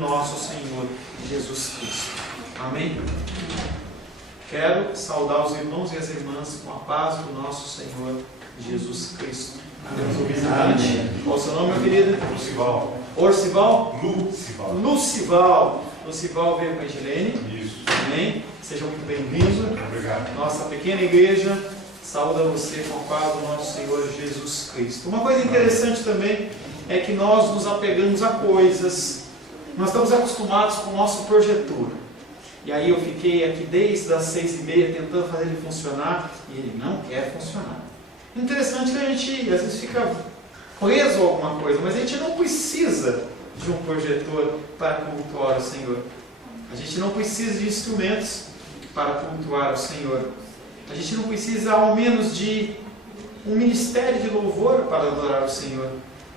nosso Senhor Jesus Cristo. Amém? Quero saudar os irmãos e as irmãs com a paz do nosso Senhor Jesus Cristo. Temos um visitante. Qual o seu nome, meu querido? Orcival. Orcival? Lucival. Lucival. Lucival veio com a Edilene. Isso. Amém? Seja muito bem-vindo. Obrigado. Nossa pequena igreja saúda você com a paz do nosso Senhor Jesus Cristo. Uma coisa interessante também é que nós nos apegamos a coisas. Nós estamos acostumados com o nosso projetor. E aí eu fiquei aqui desde as 6h30 tentando fazer ele funcionar e ele não quer funcionar. Interessante que a gente às vezes fica preso a alguma coisa, mas a gente não precisa de um projetor para cultuar o Senhor. A gente não precisa de instrumentos para cultuar o Senhor. A gente não precisa ao menos de um ministério de louvor para adorar o Senhor.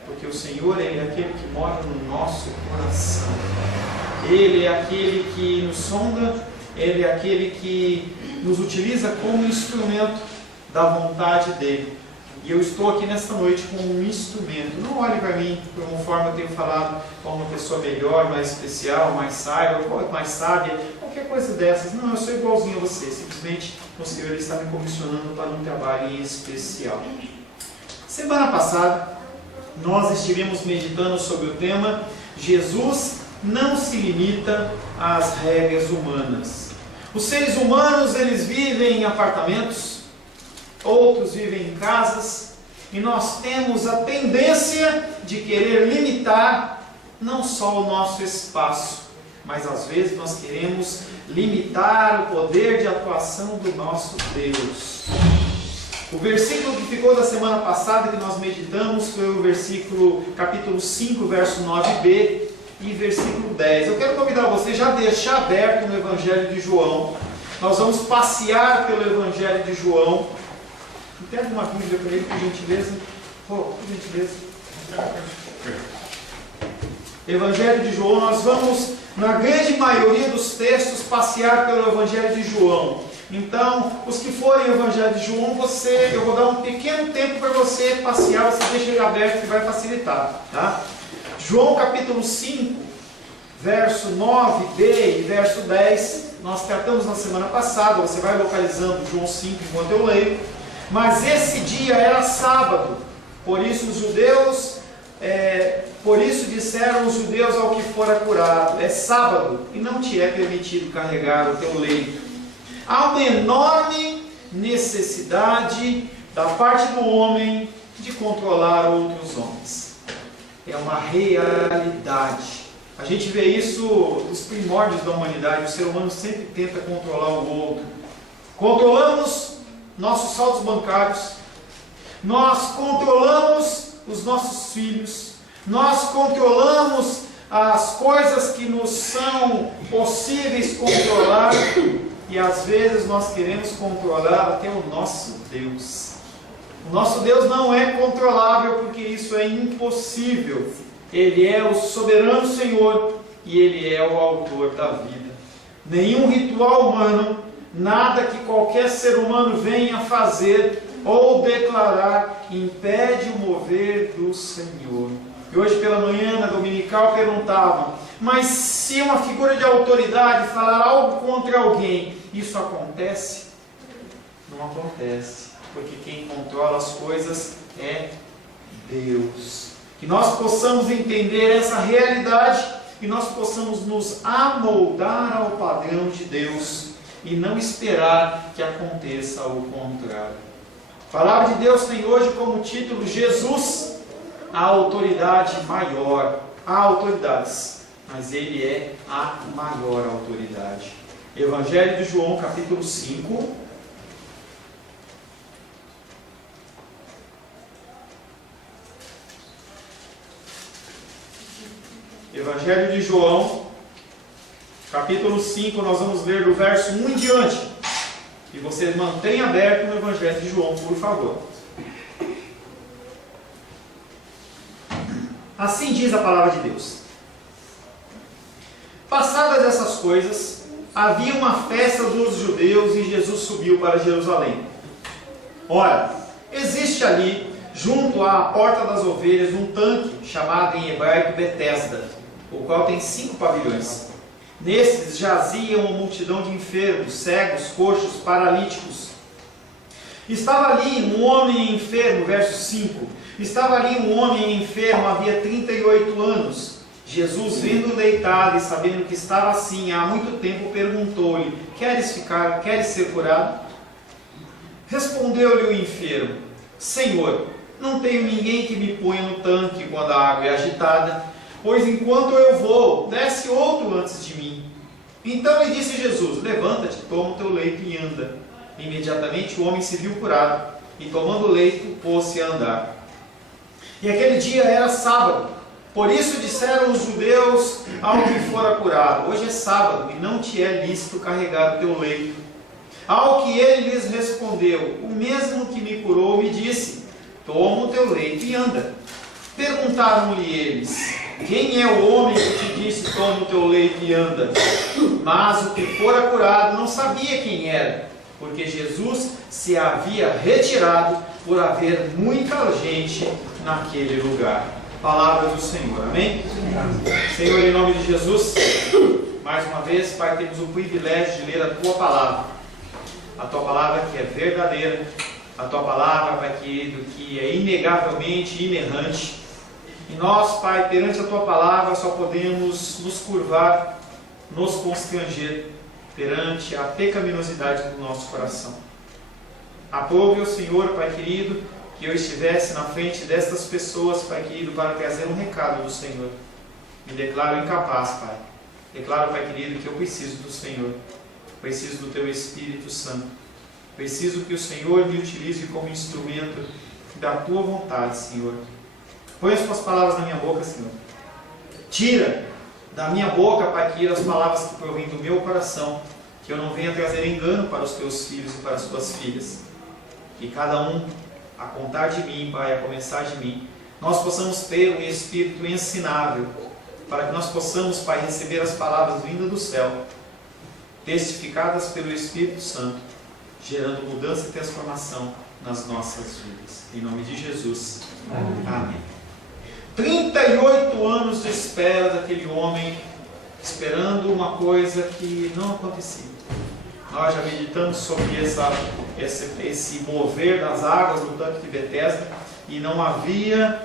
Porque o Senhor, Ele é aquele que mora no nosso coração. Ele é aquele que nos sonda, Ele é aquele que nos utiliza como instrumento da vontade dEle. E eu estou aqui nesta noite como um instrumento. Não olhe para mim, conforme eu tenho falado, como uma pessoa melhor, mais especial, mais sábia, qualquer coisa dessas. Não, eu sou igualzinho a você. Simplesmente o Senhor está me comissionando para um trabalho em especial. Semana passada, nós estivemos meditando sobre o tema Jesus não se limita às regras humanas. Os seres humanos, eles vivem em apartamentos, outros vivem em casas, e nós temos a tendência de querer limitar não só o nosso espaço, mas às vezes nós queremos limitar o poder de atuação do nosso Deus. O versículo que ficou da semana passada que nós meditamos foi o versículo capítulo 5, verso 9b e versículo 10. Eu quero convidar você já a deixar aberto no Evangelho de João. Nós vamos passear pelo Evangelho de João. Pega uma Bíblia para ele, por gentileza. Por gentileza. Evangelho de João, nós vamos, na grande maioria dos textos, passear pelo Evangelho de João. Então, os que forem ao Evangelho de João, eu vou dar um pequeno tempo para você passear, você deixa ele aberto que vai facilitar. Tá? João capítulo 5, verso 9b e verso 10, nós tratamos na semana passada, você vai localizando João 5 enquanto eu leio. Mas esse dia era sábado, por isso disseram os judeus ao que fora curado: é sábado e não te é permitido carregar o teu leito. Há uma enorme necessidade da parte do homem de controlar outros homens. É uma realidade. A gente vê isso nos primórdios da humanidade. O ser humano sempre tenta controlar o outro. Controlamos nossos saldos bancários, nós controlamos os nossos filhos, nós controlamos as coisas que nos são possíveis controlar, e às vezes nós queremos controlar até o nosso Deus. O nosso Deus não é controlável, porque isso é impossível. Ele é o soberano Senhor e Ele é o autor da vida. Nenhum ritual humano, nada que qualquer ser humano venha fazer ou declarar impede o mover do Senhor. E hoje pela manhã, na dominical, perguntavam: mas se uma figura de autoridade falar algo contra alguém, isso acontece? Não acontece, porque quem controla as coisas é Deus. Que nós possamos entender essa realidade e nós possamos nos amoldar ao padrão de Deus e não esperar que aconteça o contrário. A palavra de Deus tem hoje como título: Jesus, a autoridade maior. Há autoridades, mas Ele é a maior autoridade. Evangelho de João, capítulo 5. Evangelho de João, capítulo 5, nós vamos ler do verso 1 em diante. E você mantém aberto no Evangelho de João, por favor. Assim diz a palavra de Deus: passadas essas coisas, havia uma festa dos judeus e Jesus subiu para Jerusalém. Ora, existe ali, junto à porta das ovelhas, um tanque chamado em hebraico Betesda, o qual tem 5 pavilhões. Nestes jazia uma multidão de enfermos, cegos, coxos, paralíticos. Estava ali um homem enfermo, verso 5. Estava ali um homem enfermo, havia 38 anos. Jesus, vendo-o deitado e sabendo que estava assim há muito tempo, perguntou-lhe: queres ser curado? Respondeu-lhe o enfermo: Senhor, não tenho ninguém que me ponha no tanque quando a água é agitada, pois enquanto eu vou, desce outro antes de mim. Então lhe disse Jesus: levanta-te, toma o teu leito e anda. Imediatamente o homem se viu curado, e tomando o leito, pôs-se a andar. E aquele dia era sábado, por isso disseram os judeus ao que fora curado: hoje é sábado, e não te é lícito carregar o teu leito. Ao que ele lhes respondeu: o mesmo que me curou me disse: toma o teu leito e anda. Perguntaram-lhe eles: quem é o homem que te disse: toma o teu leito e anda? Mas o que fora curado não sabia quem era, porque Jesus se havia retirado por haver muita gente naquele lugar. Palavra do Senhor, amém? Senhor, em nome de Jesus, mais uma vez, Pai, temos o privilégio de ler a Tua Palavra. A Tua Palavra que é verdadeira, a Tua Palavra, Pai querido, que é inegavelmente inerrante. E nós, Pai, perante a Tua Palavra, só podemos nos curvar, nos constranger perante a pecaminosidade do nosso coração. Aprove o Senhor, Pai querido, que eu estivesse na frente destas pessoas, Pai querido, para trazer um recado do Senhor. Me declaro incapaz, Pai. Declaro, Pai querido, que eu preciso do Senhor. Preciso do Teu Espírito Santo. Preciso que o Senhor me utilize como instrumento da Tua vontade, Senhor. Põe as Tuas palavras na minha boca, Senhor. Tira da minha boca, Pai querido, as palavras que provêm do meu coração, que eu não venha trazer engano para os Teus filhos e para as Tuas filhas. Que cada um, a contar de mim, Pai, a começar de mim, nós possamos ter um Espírito ensinável, para que nós possamos, Pai, receber as palavras vindas do céu, testificadas pelo Espírito Santo, gerando mudança e transformação nas nossas vidas. Em nome de Jesus. Amém. Amém. 38 anos de espera daquele homem, esperando uma coisa que não acontecia. Nós já meditamos sobre esse mover das águas no tanque de Betesda, e não havia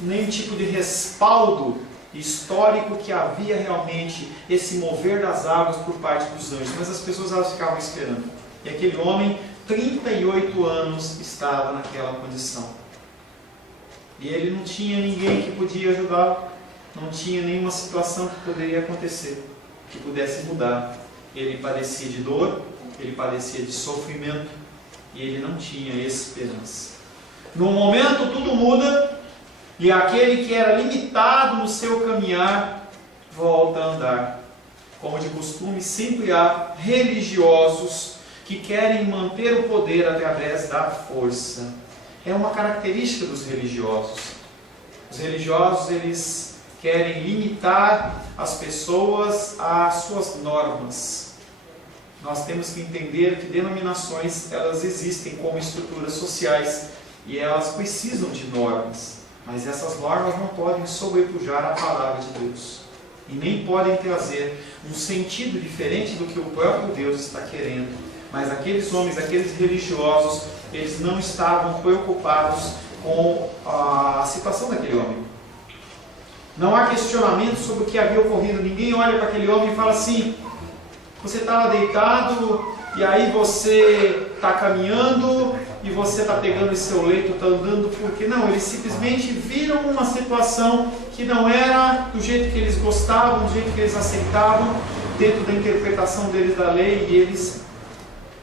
nenhum tipo de respaldo histórico que havia realmente esse mover das águas por parte dos anjos, mas as pessoas elas ficavam esperando. E aquele homem, 38 anos, estava naquela condição. E ele não tinha ninguém que podia ajudá-lo, não tinha nenhuma situação que poderia acontecer, que pudesse mudar. Ele padecia de dor, ele padecia de sofrimento, e ele não tinha esperança. No momento tudo muda, e aquele que era limitado no seu caminhar, volta a andar. Como de costume, sempre há religiosos que querem manter o poder através da força. É uma característica dos religiosos. Os religiosos, eles querem limitar as pessoas às suas normas. Nós temos que entender que denominações, elas existem como estruturas sociais e elas precisam de normas, mas essas normas não podem sobrepujar a palavra de Deus e nem podem trazer um sentido diferente do que o próprio Deus está querendo. Mas aqueles homens, aqueles religiosos, eles não estavam preocupados com a situação daquele homem. Não há questionamento sobre o que havia ocorrido. Ninguém olha para aquele homem e fala assim: você estava deitado e aí você está caminhando e você está pegando esse seu leito, está andando por quê? Não, eles simplesmente viram uma situação que não era do jeito que eles gostavam, do jeito que eles aceitavam, dentro da interpretação deles da lei, e eles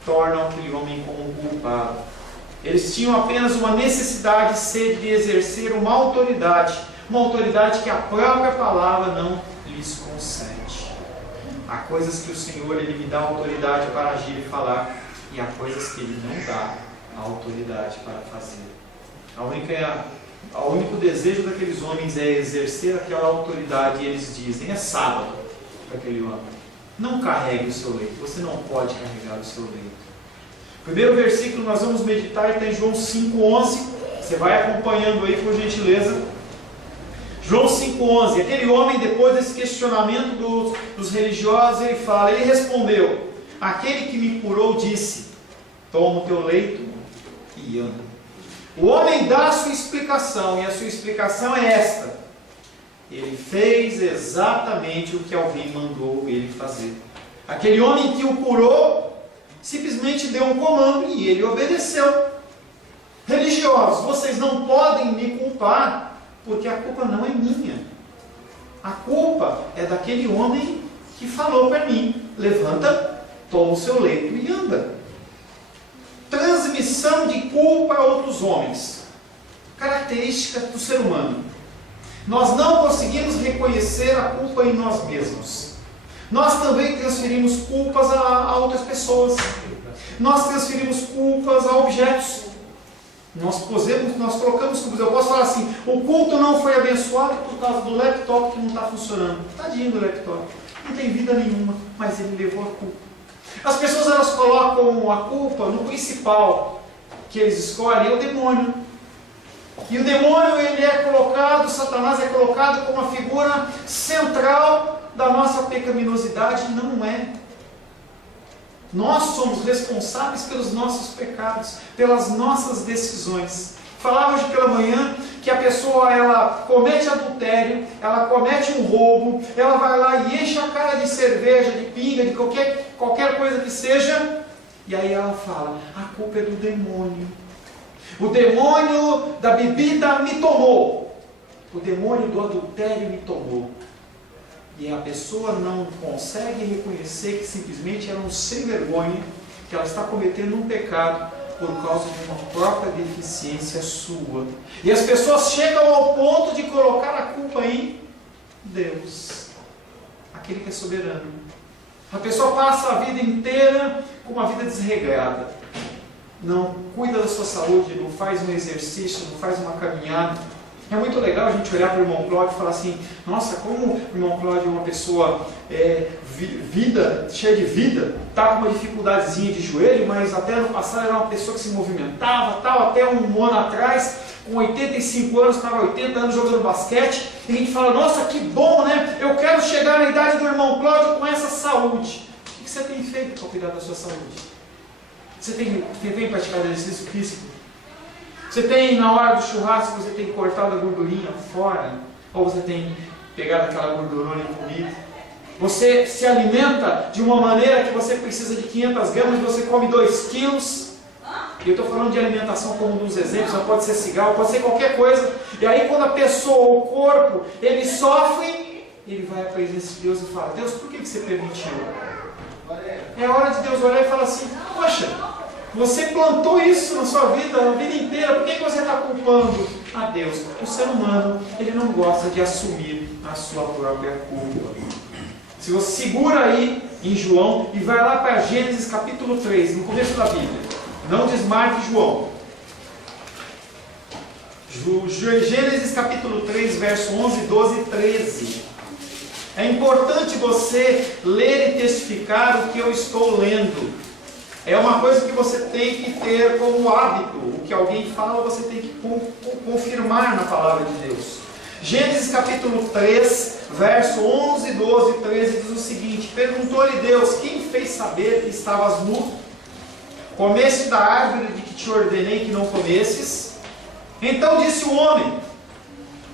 tornam aquele homem como um culpado. Eles tinham apenas uma necessidade e sede de exercer uma autoridade que a própria palavra não lhes concede. Há coisas que o Senhor ele me dá autoridade para agir e falar, e há coisas que Ele não dá a autoridade para fazer. O único desejo daqueles homens é exercer aquela autoridade, e eles dizem: é sábado para aquele homem, não carregue o seu leito, você não pode carregar o seu leito. O primeiro versículo que nós vamos meditar está em João 5,11. Você vai acompanhando aí, por gentileza. João 5,11, aquele homem, depois desse questionamento dos religiosos, ele respondeu: aquele que me curou disse, toma o teu leito e anda. O homem dá a sua explicação, e a sua explicação é esta: ele fez exatamente o que alguém mandou ele fazer. Aquele homem que o curou, simplesmente deu um comando e ele obedeceu. Religiosos, vocês não podem me culpar, porque a culpa não é minha. A culpa é daquele homem que falou para mim: levanta, toma o seu leito e anda. Transmissão de culpa a outros homens. Característica do ser humano. Nós não conseguimos reconhecer a culpa em nós mesmos. Nós também transferimos culpas a outras pessoas. Nós transferimos culpas a objetos. Nós colocamos culpas. Eu posso falar assim: o culto não foi abençoado por causa do laptop que não está funcionando. Tadinho do laptop. Não tem vida nenhuma, mas ele levou a culpa. As pessoas, elas colocam a culpa no principal que eles escolhem, é o demônio. E o demônio, ele é colocado, Satanás é colocado como a figura central da nossa pecaminosidade, e não é. Nós somos responsáveis pelos nossos pecados, pelas nossas decisões. Falava hoje pela manhã que a pessoa, ela comete adultério, ela comete um roubo, ela vai lá e enche a cara de cerveja, de pinga, de qualquer coisa que seja, e aí ela fala: a culpa é do demônio. O demônio da bebida me tomou. O demônio do adultério me tomou. E a pessoa não consegue reconhecer que simplesmente ela é um sem vergonha, que ela está cometendo um pecado por causa de uma própria deficiência sua. E as pessoas chegam ao ponto de colocar a culpa em Deus, aquele que é soberano. A pessoa passa a vida inteira com uma vida desregrada. Não cuida da sua saúde, não faz um exercício, não faz uma caminhada. É muito legal a gente olhar para o irmão Cláudio e falar assim: nossa, como o irmão Cláudio é uma pessoa cheia de vida, está com uma dificuldadezinha de joelho, mas até ano passado era uma pessoa que se movimentava, tal, até um ano atrás, com 85 anos, estava 80 anos jogando basquete, e a gente fala: nossa, que bom, né? Eu quero chegar na idade do irmão Cláudio com essa saúde. O que você tem feito para cuidar da sua saúde? Você tem praticado exercício físico? Você tem, na hora do churrasco, você tem cortado a gordurinha fora? Ou você tem pegado aquela gordurona e comido? Você se alimenta de uma maneira que você precisa de 500 gramas e você come 2 quilos? E eu estou falando de alimentação como um dos exemplos, pode ser cigarro, pode ser qualquer coisa. E aí quando a pessoa, o corpo, ele sofre, ele vai à presença de Deus e fala: Deus, por que você permitiu? É hora de Deus olhar e falar assim: poxa, você plantou isso na sua vida, a vida inteira, por que você está culpando a Deus? O ser humano, ele não gosta de assumir a sua própria culpa. Se você segura aí em João e vai lá para Gênesis capítulo 3, no começo da Bíblia. Não desmarque João. Gênesis capítulo 3, verso 11, 12 e 13. É importante você ler e testificar o que eu estou lendo. É uma coisa que você tem que ter como hábito. O que alguém fala, você tem que confirmar na palavra de Deus. Gênesis capítulo 3, verso 11, 12 e 13 diz o seguinte: perguntou-lhe Deus: quem fez saber que estavas nu? Comeste da árvore de que te ordenei que não comesses? Então disse o homem: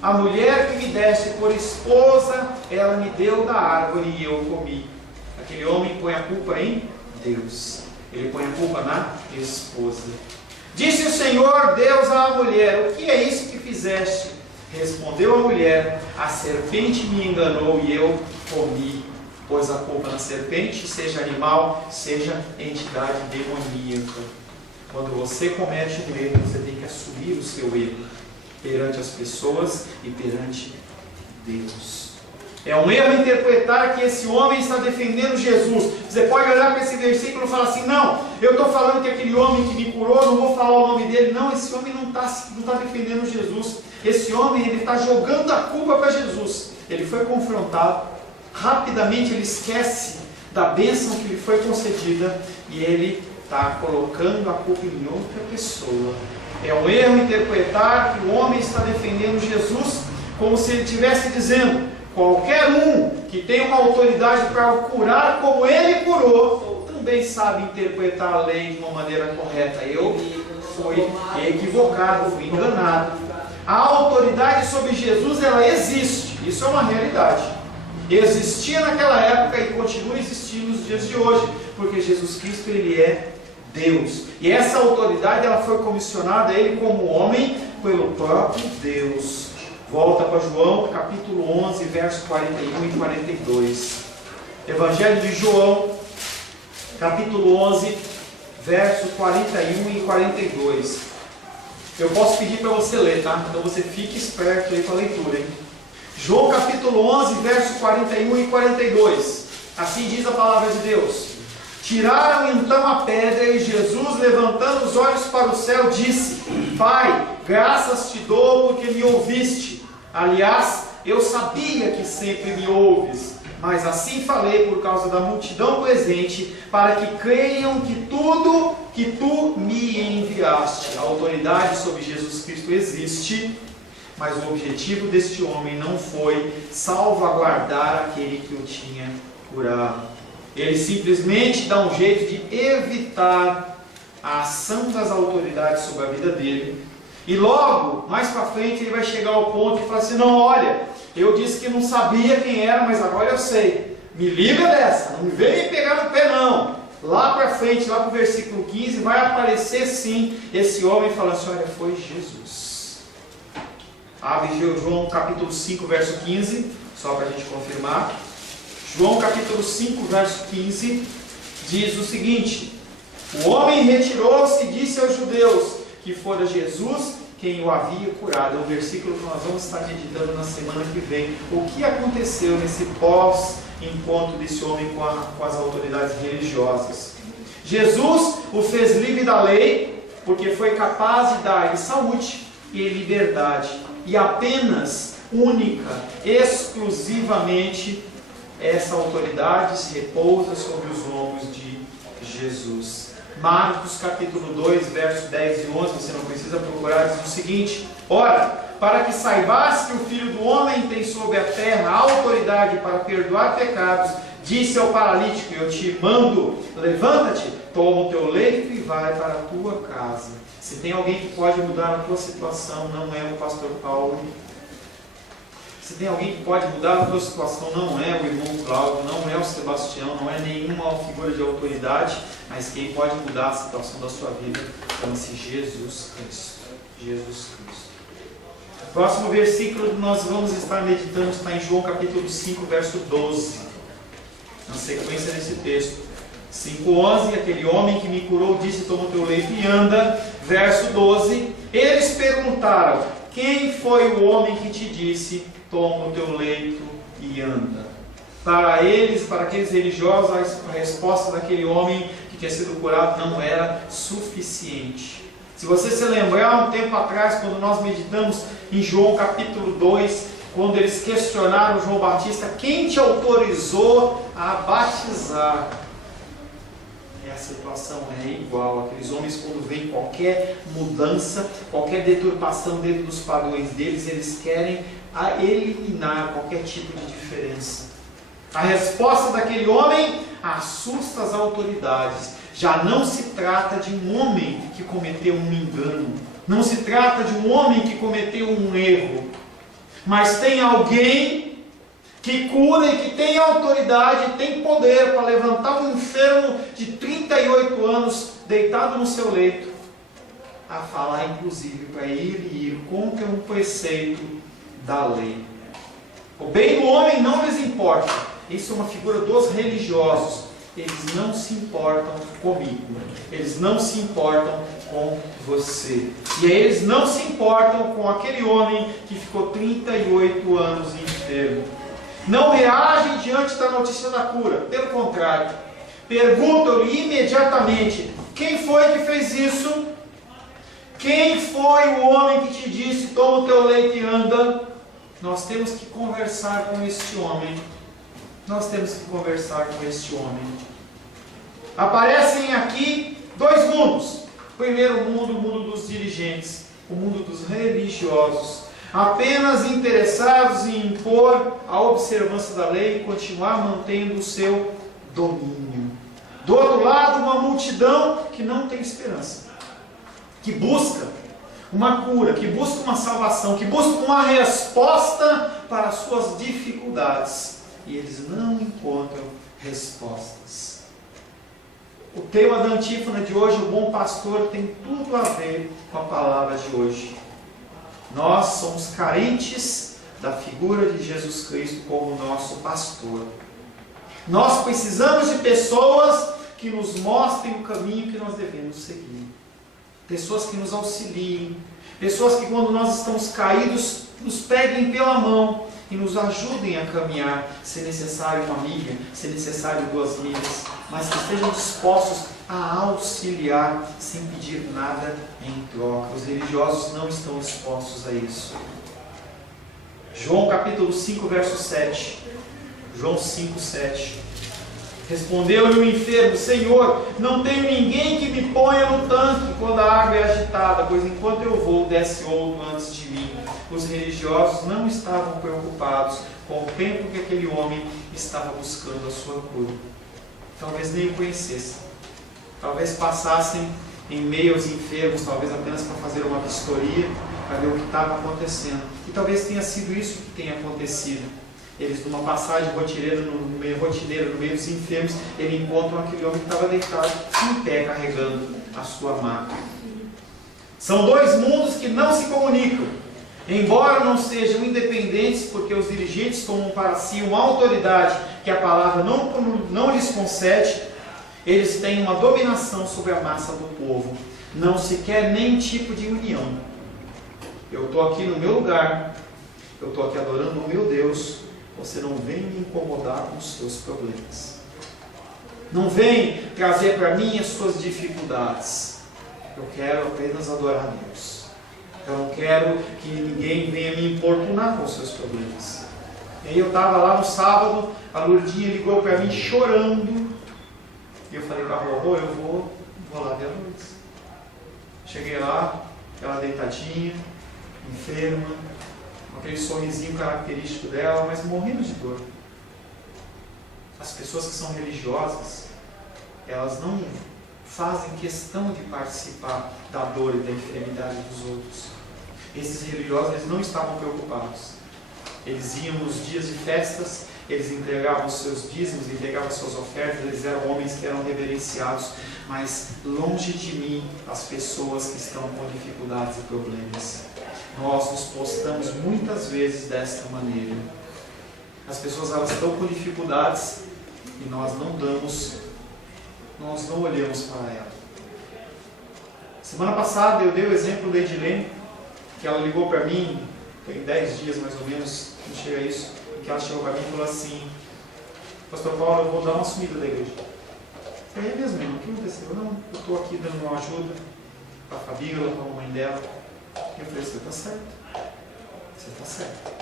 a mulher que me deste por esposa, ela me deu da árvore e eu comi. Aquele homem põe a culpa em Deus. Ele põe a culpa na esposa. Disse o Senhor Deus à mulher: o que é isso que fizeste? Respondeu a mulher: a serpente me enganou e eu comi. Pôs a culpa na serpente, seja animal, seja entidade demoníaca. Quando você comete um erro, você tem que assumir o seu erro perante as pessoas e perante Deus. É um erro interpretar que esse homem está defendendo Jesus. Você pode olhar para esse versículo e falar assim: não, eu estou falando que aquele homem que me curou, não vou falar o nome dele. Não, esse homem não está defendendo Jesus. Esse homem, ele está jogando a culpa para Jesus. Ele foi confrontado, rapidamente ele esquece da bênção que lhe foi concedida e ele está colocando a culpa em outra pessoa. É um erro interpretar que o homem está defendendo Jesus como se ele estivesse dizendo: qualquer um que tem uma autoridade para curar como ele curou, também sabe interpretar a lei de uma maneira correta. Eu fui equivocado, fui enganado. A autoridade sobre Jesus, ela existe. Isso é uma realidade. Existia naquela época e continua existindo nos dias de hoje, porque Jesus Cristo, ele é Deus. E essa autoridade, ela foi comissionada a ele como homem pelo próprio Deus. Volta para João, capítulo 11, versos 41 e 42. Evangelho de João, capítulo 11, versos 41 e 42. Eu posso pedir para você ler, tá? Então você fique esperto aí com a leitura, hein? João capítulo 11, versos 41 e 42. Assim diz a palavra de Deus. Tiraram então a pedra e Jesus, levantando os olhos para o céu, disse: Pai, graças te dou porque me ouviste. Aliás, eu sabia que sempre me ouves, mas assim falei por causa da multidão presente, para que creiam que tudo que tu me enviaste. A autoridade sobre Jesus Cristo existe, mas o objetivo deste homem não foi salvaguardar aquele que o tinha curado. Ele simplesmente dá um jeito de evitar a ação das autoridades sobre a vida dele. E logo, mais para frente, ele vai chegar ao ponto de falar assim: não, olha, eu disse que não sabia quem era, mas agora eu sei. Me livra dessa, não me vem me pegar no pé não. Lá para frente, lá para o versículo 15, vai aparecer sim esse homem falando assim: olha, foi Jesus. Abre João capítulo 5, verso 15, só para a gente confirmar. João capítulo 5, verso 15, diz o seguinte: o homem retirou-se e disse aos judeus que fora Jesus quem o havia curado. É um versículo que nós vamos estar meditando na semana que vem. O que aconteceu nesse pós-encontro desse homem com as autoridades religiosas? Jesus o fez livre da lei, porque foi capaz de dar-lhe saúde e liberdade. E apenas, única, exclusivamente, essa autoridade se repousa sobre os ombros de Jesus. Marcos capítulo 2, versos 10 e 11, você não precisa procurar, diz o seguinte: ora, para que saibas que o Filho do Homem tem sobre a terra autoridade para perdoar pecados, disse ao paralítico: eu te mando, levanta-te, toma o teu leito e vai para a tua casa. Se tem alguém que pode mudar a tua situação, não é o pastor Paulo. Se tem alguém que pode mudar a tua situação, não é o irmão Cláudio, não é o Sebastião, não é nenhuma figura de autoridade, mas quem pode mudar a situação da sua vida chama-se Jesus Cristo. Jesus Cristo. O próximo versículo que nós vamos estar meditando está em João capítulo 5, verso 12. Na sequência desse texto. 5:11, aquele homem que me curou disse: toma o teu leito e anda. Verso 12, eles perguntaram: quem foi o homem que te disse: toma o teu leito e anda? Para eles, para aqueles religiosos, a resposta daquele homem que tinha sido curado não era suficiente. Se você se lembrar, um tempo atrás, quando nós meditamos em João capítulo 2, quando eles questionaram João Batista: quem te autorizou a batizar? A situação é igual. Aqueles homens, quando vem qualquer mudança, qualquer deturpação dentro dos padrões deles, eles querem eliminar qualquer tipo de diferença. A resposta daquele homem assusta as autoridades. Já não se trata de um homem que cometeu um engano, não se trata de um homem que cometeu um erro, mas tem alguém que cura e que tem autoridade, tem poder para levantar um enfermo de 38 anos, deitado no seu leito, a falar inclusive para ele ir contra um preceito da lei. O bem do homem não lhes importa. Isso é uma figura dos religiosos. Eles não se importam comigo, eles não se importam com você, e eles não se importam com aquele homem que ficou 38 anos enfermo. Não reagem diante da notícia da cura, pelo contrário, perguntam-lhe imediatamente: quem foi que fez isso? Quem foi o homem que te disse: toma o teu leito e anda? Nós temos que conversar com este homem. Nós temos que conversar com este homem. Aparecem aqui dois mundos. O primeiro mundo, o mundo dos dirigentes, o mundo dos religiosos. apenas interessados em impor a observância da lei e continuar mantendo o seu domínio. Do outro lado, uma multidão que não tem esperança, que busca uma cura, que busca uma salvação, que busca uma resposta para as suas dificuldades, e eles não encontram respostas. O tema da antífona de hoje, o bom pastor, tem tudo a ver com a palavra de hoje. Nós somos carentes da figura de Jesus Cristo como nosso pastor. Nós precisamos de pessoas que nos mostrem o caminho que nós devemos seguir. Pessoas que nos auxiliem. Pessoas que, quando nós estamos caídos, nos peguem pela mão e nos ajudem a caminhar. Se necessário, uma milha, se necessário, 2 milhas. Mas que estejam dispostos a auxiliar sem pedir nada em troca. Os religiosos não estão dispostos a isso. João capítulo 5, verso 7. João 5, 7. Respondeu-lhe o enfermo: Senhor, não tenho ninguém que me ponha no tanque quando a água é agitada, pois enquanto eu vou, desce outro antes de mim. Os religiosos não estavam preocupados com o tempo que aquele homem estava buscando a sua cura. Talvez nem o conhecessem. Talvez passassem em meio aos enfermos, talvez apenas para fazer uma vistoria, para ver o que estava acontecendo. E talvez tenha sido isso que tenha acontecido. Eles, numa passagem rotineira no meio dos enfermos, eles encontram aquele homem que estava deitado em pé, carregando a sua maca. São 2 mundos que não se comunicam. Embora não sejam independentes, porque os dirigentes tomam para si uma autoridade que a palavra não lhes concede, eles têm uma dominação sobre a massa do povo. Não se quer nenhum tipo de união. Eu estou aqui no meu lugar, eu estou aqui adorando o meu Deus. Você não vem me incomodar com os seus problemas. Não vem trazer para mim as suas dificuldades. Eu quero apenas adorar a Deus. Eu não quero que ninguém venha me importunar com os seus problemas. E aí eu estava lá no sábado, a Lourdinha ligou para mim chorando. E eu falei para a vovó, eu vou lá ver a Lourdes. Cheguei lá, ela deitadinha, enferma, com aquele sorrisinho característico dela, mas morrendo de dor. As pessoas que são religiosas, elas não fazem questão de participar da dor e da enfermidade dos outros. Esses religiosos, eles não estavam preocupados. Eles iam nos dias de festas, eles entregavam os seus dízimos, entregavam as suas ofertas, eles eram homens que eram reverenciados, mas longe de mim as pessoas que estão com dificuldades e problemas. Nós nos postamos muitas vezes desta maneira. As pessoas, elas estão com dificuldades e nós não olhamos para ela. Semana passada eu dei o exemplo da Edilene, que ela ligou para mim, tem 10 dias mais ou menos, não chega a isso, e que ela chegou para mim e falou assim: Pastor Paulo, eu vou dar uma sumida da igreja. Eu falei: é mesmo, irmão, o que aconteceu? Não, eu estou aqui dando uma ajuda para a Fabíola, para a mãe dela. Eu falei: você está certo. Você está certo.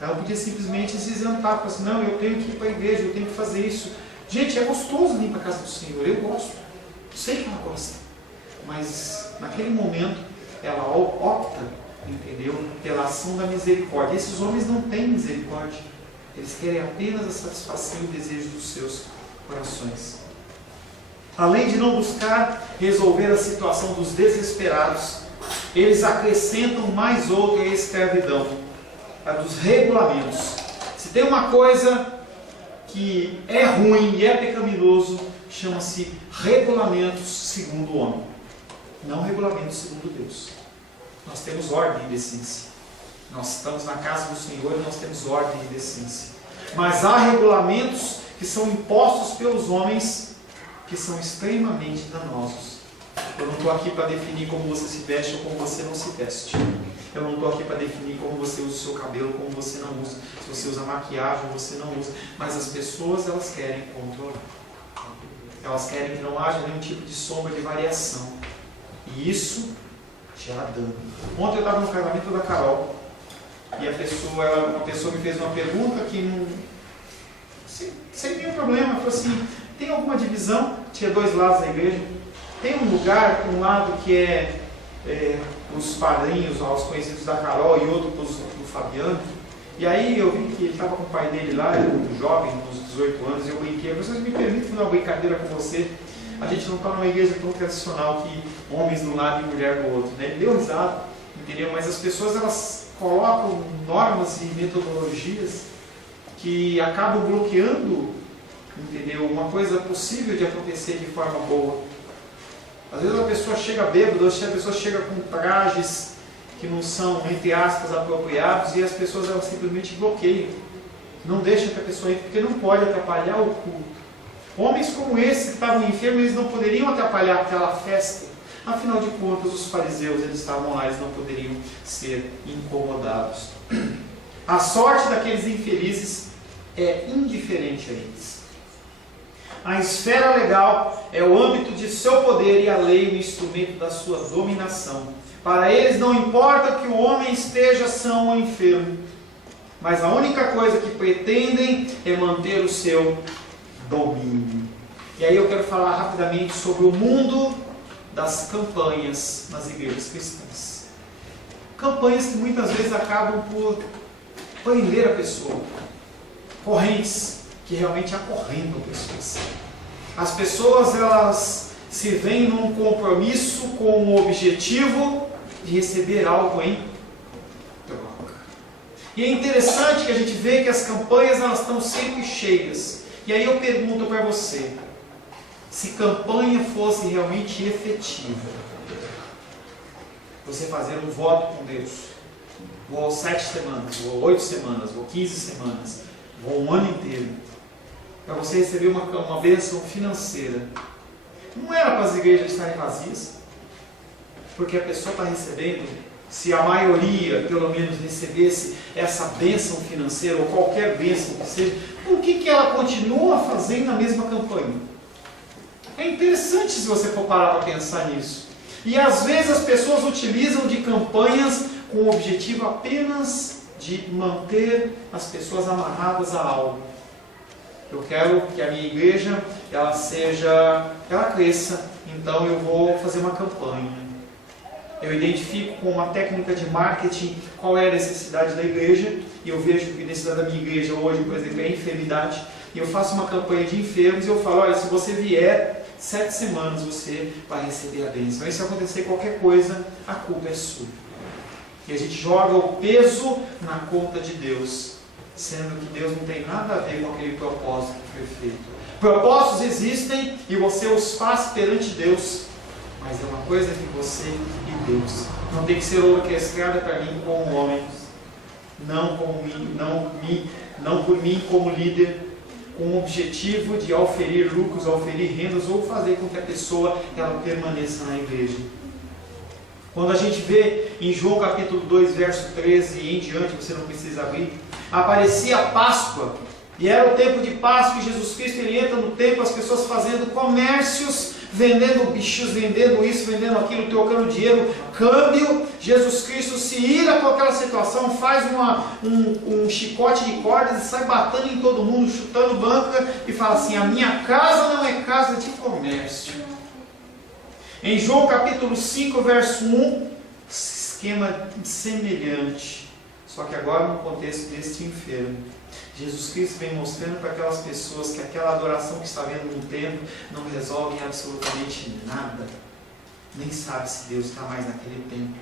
Ela podia simplesmente se isentar, falar assim: não, eu tenho que ir para a igreja, eu tenho que fazer isso. Gente, é gostoso vir para a casa do Senhor, eu gosto. Sei que ela gosta. Mas naquele momento ela opta, entendeu, pela ação da misericórdia. Esses homens não têm misericórdia. Eles querem apenas a satisfação e o desejo dos seus corações. Além de não buscar resolver a situação dos desesperados, eles acrescentam mais outra, a escravidão, a dos regulamentos. Se tem uma coisa que é ruim e é pecaminoso, chama-se regulamentos segundo o homem, não regulamentos segundo Deus. Nós temos ordem e decência. Nós estamos na casa do Senhor e nós temos ordem e decência. Mas há regulamentos que são impostos pelos homens que são extremamente danosos. Eu não estou aqui para definir como você se veste ou como você não se veste. Eu não estou aqui para definir como você usa o seu cabelo, como você não usa. Se você usa maquiagem ou você não usa. Mas as pessoas, elas querem controlar. Elas querem que não haja nenhum tipo de sombra de variação. E isso gera dano. Ontem eu estava no casamento da Carol. E uma pessoa me fez uma pergunta que não... sem nenhum problema. Ela falou assim: tem alguma divisão? Tinha 2 lados da igreja. Tem um lugar, um lado que é os padrinhos, os conhecidos da Carol e outro do Fabiano. E aí eu vi que ele estava com o pai dele lá, ele muito jovem, uns 18 anos, e eu brinquei, vocês me permitem fazer uma brincadeira com você? A gente não está numa igreja tão tradicional que homens de um lado e mulher do outro, né? Ele deu risada, entendeu? Mas as pessoas, elas colocam normas e metodologias que acabam bloqueando, entendeu? Uma coisa possível de acontecer de forma boa. Às vezes a pessoa chega bêbada, a pessoa chega com trajes que não são, entre aspas, apropriados, e as pessoas, elas simplesmente bloqueiam. Não deixam que a pessoa entre, porque não pode atrapalhar o culto. Homens como esse que estavam enfermos, eles não poderiam atrapalhar aquela festa. Afinal de contas, os fariseus, eles estavam lá, eles não poderiam ser incomodados. A sorte daqueles infelizes é indiferente a eles. A esfera legal é o âmbito de seu poder e a lei o instrumento da sua dominação. Para eles não importa que o homem esteja são ou enfermo, mas a única coisa que pretendem é manter o seu domínio. E aí eu quero falar rapidamente sobre o mundo das campanhas nas igrejas cristãs. Campanhas que muitas vezes acabam por prender a pessoa. Correntes que realmente acorrentam pessoas. As pessoas, elas se veem num compromisso com o objetivo de receber algo em troca. E é interessante que a gente vê que as campanhas, elas estão sempre cheias. E aí eu pergunto para você, se campanha fosse realmente efetiva, você fazer um voto com Deus, vou 7 semanas, vou 8 semanas, vou 15 semanas, vou um ano inteiro, para você receber uma bênção financeira, não era para as igrejas estarem vazias? Porque a pessoa está recebendo, se a maioria pelo menos recebesse essa bênção financeira, ou qualquer bênção que seja, por que ela continua fazendo a mesma campanha? É interessante se você for parar para pensar nisso. E às vezes as pessoas utilizam de campanhas com o objetivo apenas de manter as pessoas amarradas a algo. Eu quero que a minha igreja, ela cresça, então eu vou fazer uma campanha. Eu identifico com uma técnica de marketing qual é a necessidade da igreja, e eu vejo que a necessidade da minha igreja hoje, por exemplo, é a enfermidade, e eu faço uma campanha de enfermos, e eu falo, olha, se você vier 7 semanas, você vai receber a bênção. E se acontecer qualquer coisa, a culpa é sua. E a gente joga o peso na conta de Deus, sendo que Deus não tem nada a ver com aquele propósito que foi feito. Propósitos existem, e você os faz perante Deus, mas é uma coisa entre você e Deus. Não tem que ser orquestrada para mim como homem, não por mim como líder, com o objetivo de auferir lucros, auferir rendas, ou fazer com que a pessoa ela permaneça na igreja. Quando a gente vê em João capítulo 2, verso 13 e em diante, você não precisa abrir, aparecia a Páscoa, e era o tempo de Páscoa, e Jesus Cristo ele entra no templo, as pessoas fazendo comércios, vendendo bichos, vendendo isso, vendendo aquilo, trocando dinheiro, câmbio. Jesus Cristo se ira com aquela situação, faz um chicote de cordas e sai batendo em todo mundo, chutando banca, e fala assim, a minha casa não é casa de comércio. Em João capítulo 5, verso 1, esquema semelhante, só que agora no contexto deste enfermo. Jesus Cristo vem mostrando para aquelas pessoas que aquela adoração que está vendo no templo não resolve absolutamente nada. Nem sabe se Deus está mais naquele templo,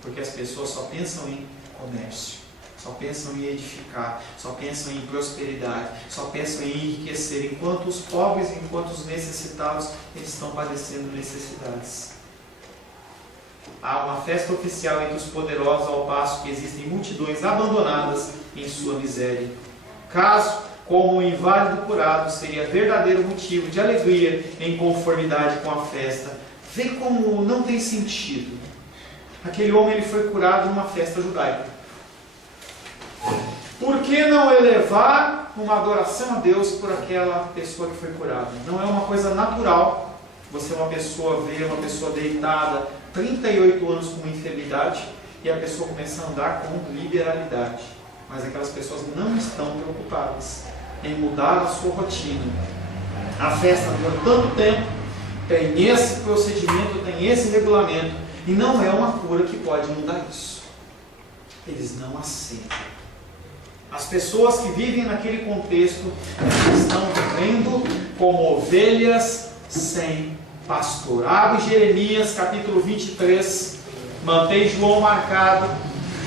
porque as pessoas só pensam em comércio, só pensam em edificar, só pensam em prosperidade, só pensam em enriquecer, enquanto os pobres, enquanto os necessitados, eles estão padecendo necessidades. Há uma festa oficial entre os poderosos, ao passo que existem multidões abandonadas em sua miséria. Caso, como um inválido curado, seria verdadeiro motivo de alegria em conformidade com a festa. Vê como não tem sentido. Aquele homem ele foi curado numa festa judaica. Por que não elevar uma adoração a Deus por aquela pessoa que foi curada? Não é uma coisa natural você uma pessoa ver uma pessoa deitada 38 anos com uma enfermidade e a pessoa começa a andar com liberalidade. Mas aquelas pessoas não estão preocupadas em mudar a sua rotina. A festa dura tanto tempo, tem esse procedimento, tem esse regulamento, E não é uma cura que pode mudar isso. Eles não aceitam. As pessoas que vivem naquele contexto estão vivendo como ovelhas sem pastor. Abre Jeremias capítulo 23. Mantém João marcado.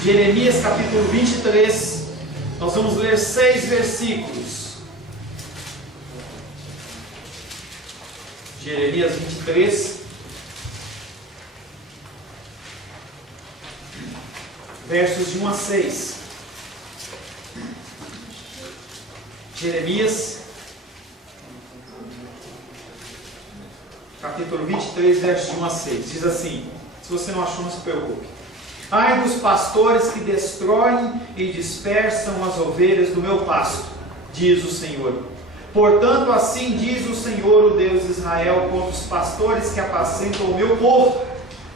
Jeremias capítulo 23. Nós vamos ler 6 versículos. Jeremias 23. Versos de 1 a 6. Jeremias, capítulo 23, versos de 1 a 6. Diz assim, se você não achou, não se preocupe. Ai dos pastores que destroem e dispersam as ovelhas do meu pasto, diz o Senhor. Portanto, assim diz o Senhor, o Deus de Israel, contra os pastores que apacentam o meu povo.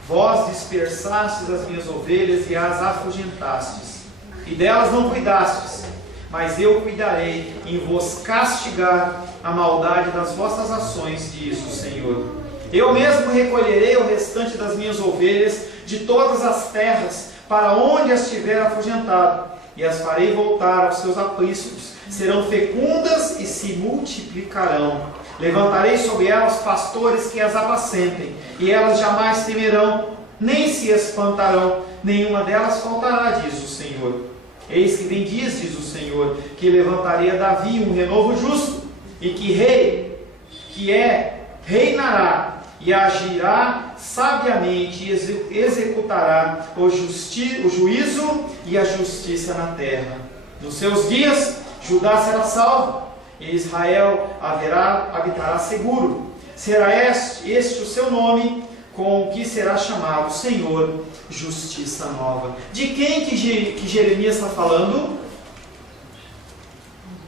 Vós dispersastes as minhas ovelhas e as afugentastes, e delas não cuidastes, mas eu cuidarei em vos castigar a maldade das vossas ações, diz o Senhor. Eu mesmo recolherei o restante das minhas ovelhas de todas as terras, para onde as tiver afugentado, e as farei voltar aos seus apriscos. Serão fecundas e se multiplicarão. Levantarei sobre elas pastores que as apacentem, e elas jamais temerão, nem se espantarão, nenhuma delas faltará, diz o Senhor. Eis que vem dias, diz o Senhor, que levantarei a Davi um renovo justo, e reinará, e agirá sabiamente, e executará o juízo e a justiça na terra. Nos seus dias, Judá será salvo, e Israel habitará seguro. Será este o seu nome, com o que será chamado Senhor, justiça nova. De quem que Jeremias está falando?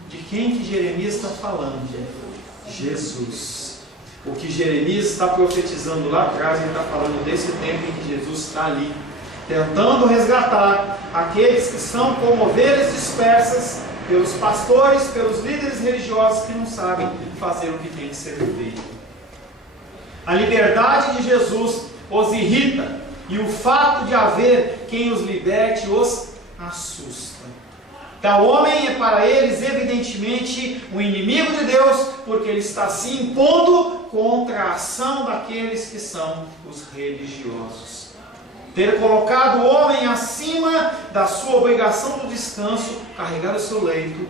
De quem que Jeremias está falando? Jesus. O que Jeremias está profetizando lá atrás, ele está falando desse tempo em que Jesus está ali, tentando resgatar aqueles que são como ovelhas dispersas pelos pastores, pelos líderes religiosos que não sabem fazer o que tem que ser feito. A liberdade de Jesus os irrita, e o fato de haver quem os liberte os assusta. Tal homem é para eles evidentemente um inimigo de Deus, porque ele está se impondo contra a ação daqueles que são os religiosos. Ter colocado o homem acima da sua obrigação do descanso, carregar o seu leito,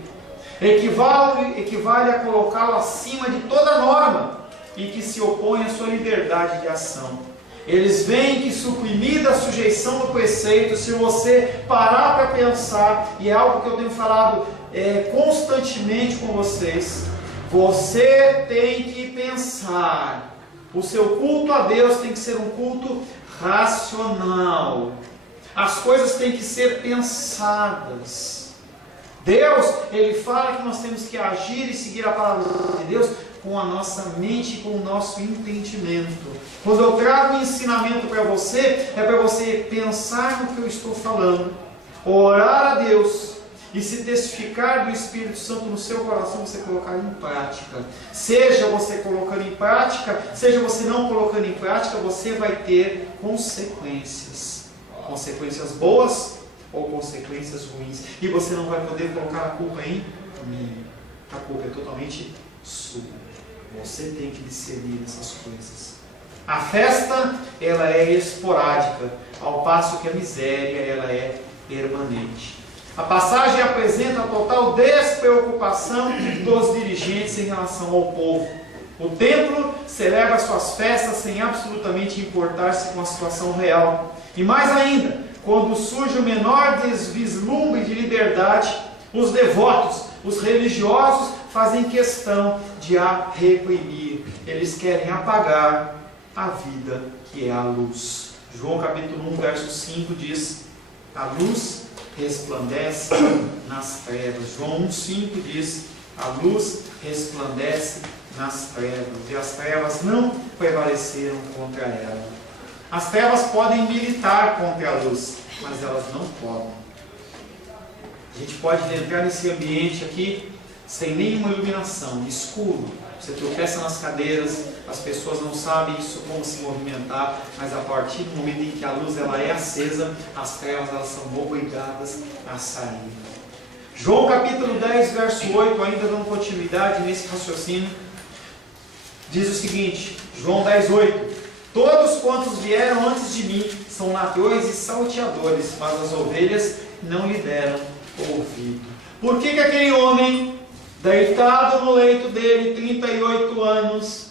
equivale a colocá-lo acima de toda norma, e que se opõe à sua liberdade de ação. Eles veem que, suprimida a sujeição do preceito, se você parar para pensar, e é algo que eu tenho falado constantemente com vocês, você tem que pensar. O seu culto a Deus tem que ser um culto racional. As coisas têm que ser pensadas. Deus, Ele fala que nós temos que agir e seguir a palavra de Deus com a nossa mente e com o nosso entendimento. Quando eu trago um ensinamento para você, é para você pensar no que eu estou falando, orar a Deus e se testificar do Espírito Santo no seu coração, você colocar em prática. Seja você colocando em prática, seja você não colocando em prática, você vai ter consequências. Consequências boas ou consequências ruins. E você não vai poder colocar a culpa em mim. A culpa é totalmente sua. Você tem que discernir essas coisas. A festa, ela é esporádica, ao passo que a miséria, ela é permanente. A passagem apresenta a total despreocupação dos dirigentes em relação ao povo. O templo celebra suas festas sem absolutamente importar-se com a situação real. E mais ainda, quando surge o menor vislumbre de liberdade, os devotos, os religiosos, fazem questão de a reprimir. Eles querem apagar a vida que é a luz. João capítulo 1, verso 5 diz: a luz resplandece nas trevas. João 1,5 diz: a luz resplandece nas trevas, e as trevas não prevaleceram contra ela. As trevas podem militar contra a luz, mas elas não podem. A gente pode entrar nesse ambiente aqui sem nenhuma iluminação, escuro, você tropeça nas cadeiras, as pessoas não sabem isso, como se movimentar, mas a partir do momento em que a luz ela é acesa, as trevas elas são obrigadas a sair. João capítulo 10, verso 8, ainda dando continuidade nesse raciocínio, diz o seguinte, João 10, 8: todos quantos vieram antes de mim são ladrões e salteadores, mas as ovelhas não lhe deram ouvido. Por que aquele homem, deitado no leito dele, 38 anos,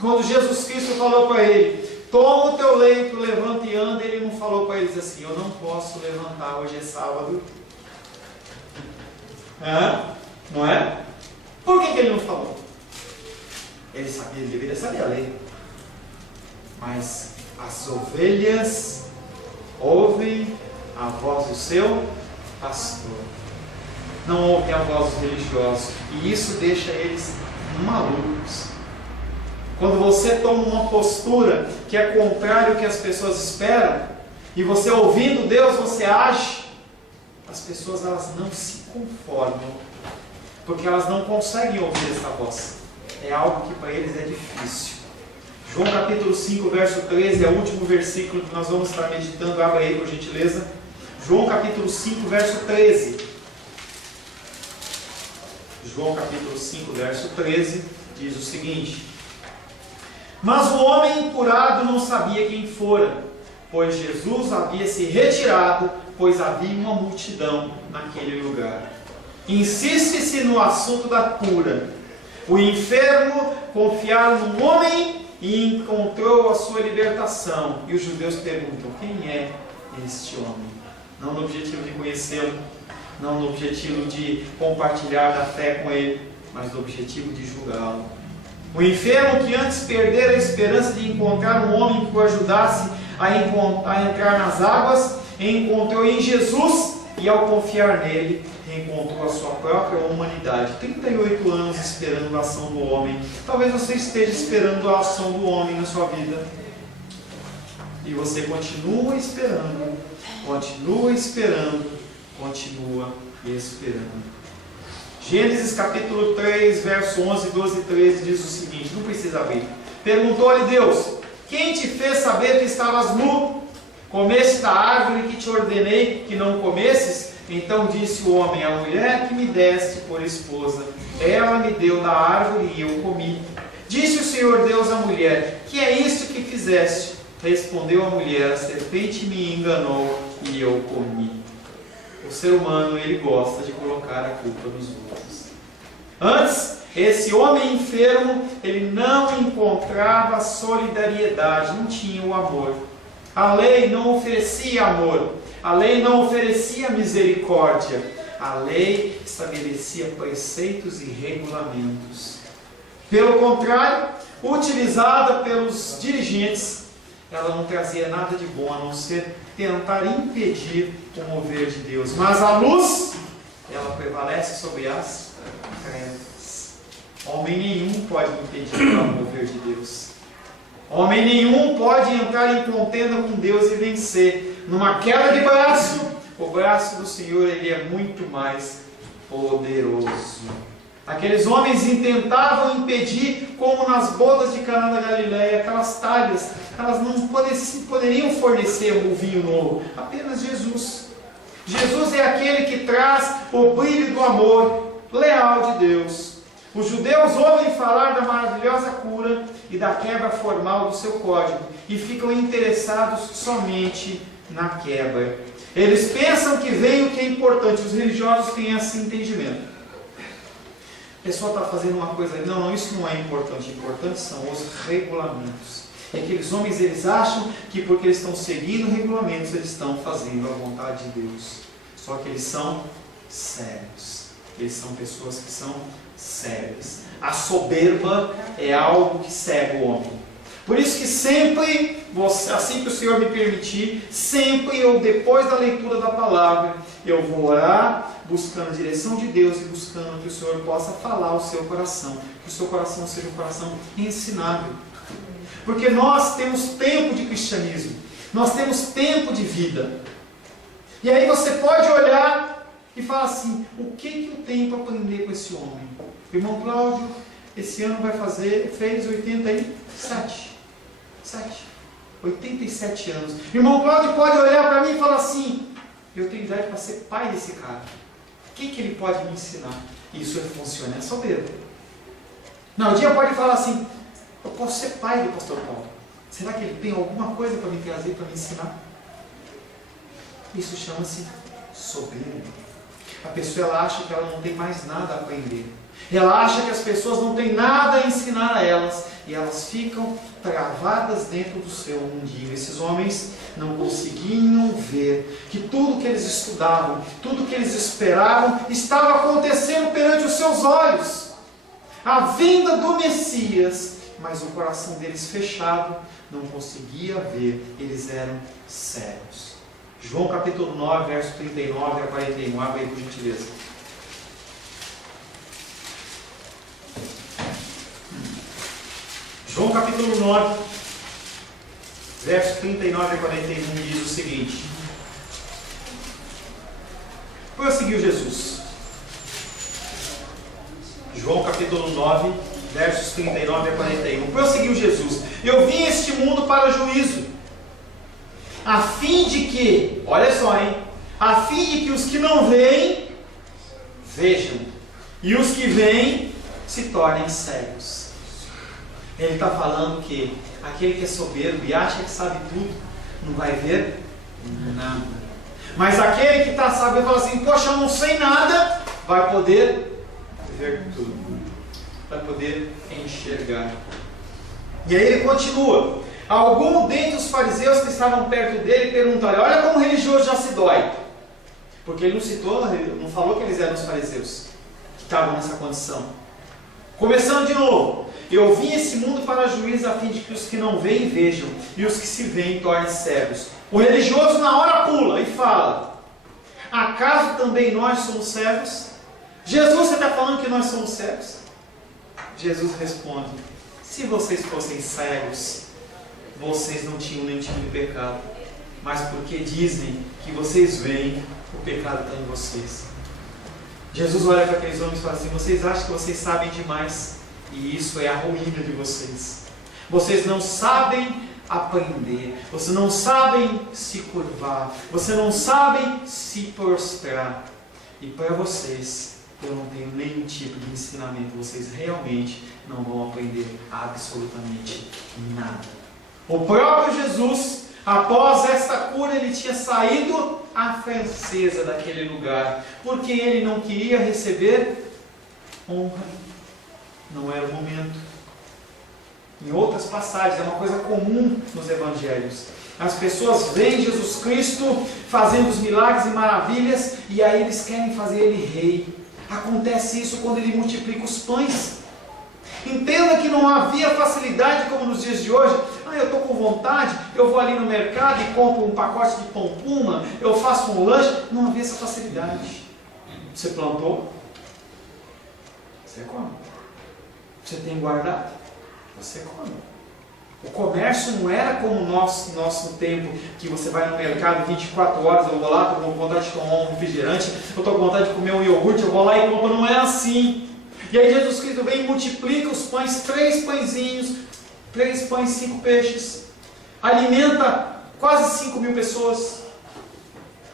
quando Jesus Cristo falou para ele, toma o teu leito, levanta e anda, ele não falou para eles assim, eu não posso levantar, hoje é sábado? Não é? Por que ele não falou? Ele sabia, ele deveria saber a lei. Mas as ovelhas ouvem a voz do seu pastor. Não ouvem a voz dos religiosos. E isso deixa eles malucos. Quando você toma uma postura que é contrária ao que as pessoas esperam, e você ouvindo Deus, você age, as pessoas elas não se conformam, porque elas não conseguem ouvir essa voz. É algo que para eles é difícil. João capítulo 5, verso 13, é o último versículo que nós vamos estar meditando. Abra aí, por gentileza. João capítulo 5, verso 13. João capítulo 5, verso 13, diz o seguinte: mas o homem curado não sabia quem fora, pois Jesus havia se retirado, pois havia uma multidão naquele lugar. Insiste-se no assunto da cura. O enfermo confiaram no homem e encontrou a sua libertação. E os judeus perguntam, quem é este homem? Não no objetivo de conhecê-lo, não no objetivo de compartilhar da fé com ele, mas no objetivo de julgá-lo. O enfermo que antes perdera a esperança de encontrar um homem que o ajudasse a entrar nas águas, encontrou em Jesus e ao confiar nele, encontrou a sua própria humanidade. 38 anos esperando a ação do homem. Talvez você esteja esperando a ação do homem na sua vida. E você continua esperando, continua esperando, continua esperando. Gênesis capítulo 3, verso 11, 12 e 13 diz o seguinte, não precisa abrir. Perguntou-lhe Deus, quem te fez saber que estavas nu? Comeste da árvore que te ordenei que não comesses? Então disse o homem, a mulher que me deste por esposa, ela me deu da árvore e eu comi. Disse o Senhor Deus à mulher, que é isto que fizeste? Respondeu a mulher, a serpente me enganou e eu comi. O ser humano, ele gosta de colocar a culpa nos outros. Antes, esse homem enfermo, ele não encontrava solidariedade, não tinha o amor. A lei não oferecia amor, a lei não oferecia misericórdia, a lei estabelecia preceitos e regulamentos. Pelo contrário, utilizada pelos dirigentes, ela não trazia nada de bom, a não ser tentar impedir o mover de Deus. Mas a luz, ela prevalece sobre as trevas. Homem nenhum pode impedir o mover de Deus. Homem nenhum pode entrar em contenda com Deus e vencer. Numa queda de braço, o braço do Senhor ele é muito mais poderoso. Aqueles homens tentavam impedir, como nas bodas de Caná da Galileia, aquelas talhas, elas não poderiam fornecer o vinho novo, apenas Jesus. Jesus é aquele que traz o brilho do amor leal de Deus. Os judeus ouvem falar da maravilhosa cura e da quebra formal do seu código e ficam interessados somente na quebra. Eles pensam que vem o que é importante, os religiosos têm esse entendimento. A pessoa está fazendo uma coisa, não, isso não é importante, importantes são os regulamentos. E aqueles homens, eles acham que porque eles estão seguindo regulamentos, eles estão fazendo a vontade de Deus. Só que eles são cegos. Eles são pessoas que são cegas. A soberba é algo que cega o homem. Por isso que sempre, assim que o Senhor me permitir, sempre eu, depois da leitura da palavra, eu vou orar, buscando a direção de Deus e buscando que o Senhor possa falar ao seu coração. Que o seu coração seja um coração ensinável. Porque nós temos tempo de cristianismo. Nós temos tempo de vida. E aí você pode olhar e falar assim, o que eu tenho para aprender com esse homem? O irmão Cláudio, esse ano fez 87. 87 anos. Irmão Cláudio pode olhar para mim e falar assim: eu tenho idade para ser pai desse cara. O que ele pode me ensinar? Isso funciona, é soberbo. Não, o dia pode falar assim: eu posso ser pai do pastor Paulo. Será que ele tem alguma coisa para me trazer, para me ensinar? Isso chama-se soberbo. A pessoa ela acha que ela não tem mais nada a aprender. Ela acha que as pessoas não têm nada a ensinar a elas. E elas ficam travadas dentro do seu mundinho. Esses homens não conseguiam ver que tudo que eles estudavam, tudo que eles esperavam, estava acontecendo perante os seus olhos. A vinda do Messias, mas o coração deles fechado, não conseguia ver. Eles eram cegos. João capítulo 9, verso 39 a 41. Abre aí por gentileza. João capítulo 9, verso 39 a 41 diz o seguinte: prosseguiu Jesus. João capítulo 9, versos 39 a 41. Prosseguiu Jesus: eu vim a este mundo para juízo, a fim de que, olha só, a fim de que os que não veem, vejam, e os que veem se tornem cegos. Ele está falando que aquele que é soberbo e acha que sabe tudo, não vai ver nada. Mas aquele que está sabendo, fala assim: poxa, eu não sei nada, vai poder ver tudo. Vai poder enxergar. E aí ele continua. Algum dentre os fariseus que estavam perto dele perguntaram: olha como o religioso já se dói. Porque ele não falou que eles eram os fariseus que estavam nessa condição. Começando de novo: eu vim a esse mundo para juízo, a fim de que os que não veem vejam, e os que se veem tornem cegos. O religioso na hora pula e fala: acaso também nós somos cegos? Jesus, você está falando que nós somos cegos? Jesus responde: se vocês fossem cegos, vocês não tinham nenhum tipo de pecado. Mas porque dizem que vocês veem, o pecado está em vocês. Jesus olha para aqueles homens e fala assim: vocês acham que vocês sabem demais, e isso é a ruína de vocês. Vocês não sabem aprender, vocês não sabem se curvar, vocês não sabem se prostrar. E para vocês, eu não tenho nenhum tipo de ensinamento. Vocês realmente não vão aprender absolutamente nada. O próprio Jesus, após esta cura, ele tinha saído à francesa daquele lugar, porque ele não queria receber honra. Não era o momento. Em outras passagens, é uma coisa comum nos evangelhos. As pessoas veem Jesus Cristo fazendo os milagres e maravilhas, e aí eles querem fazer ele rei. Acontece isso quando ele multiplica os pães. Entenda que não havia facilidade como nos dias de hoje. Eu estou com vontade, eu vou ali no mercado e compro um pacote de pão puma, eu faço um lanche. Não havia essa facilidade. Você plantou, você come. Você tem guardado, você come. O comércio não era como o nosso tempo, que você vai no mercado 24 horas, eu vou lá, estou com vontade de tomar um refrigerante, eu estou com vontade de comer um iogurte, eu vou lá e compro. Não é assim. E aí Jesus Cristo vem e multiplica os pães, 3 pãezinhos, 3 pães, 5 peixes, alimenta quase 5.000 pessoas.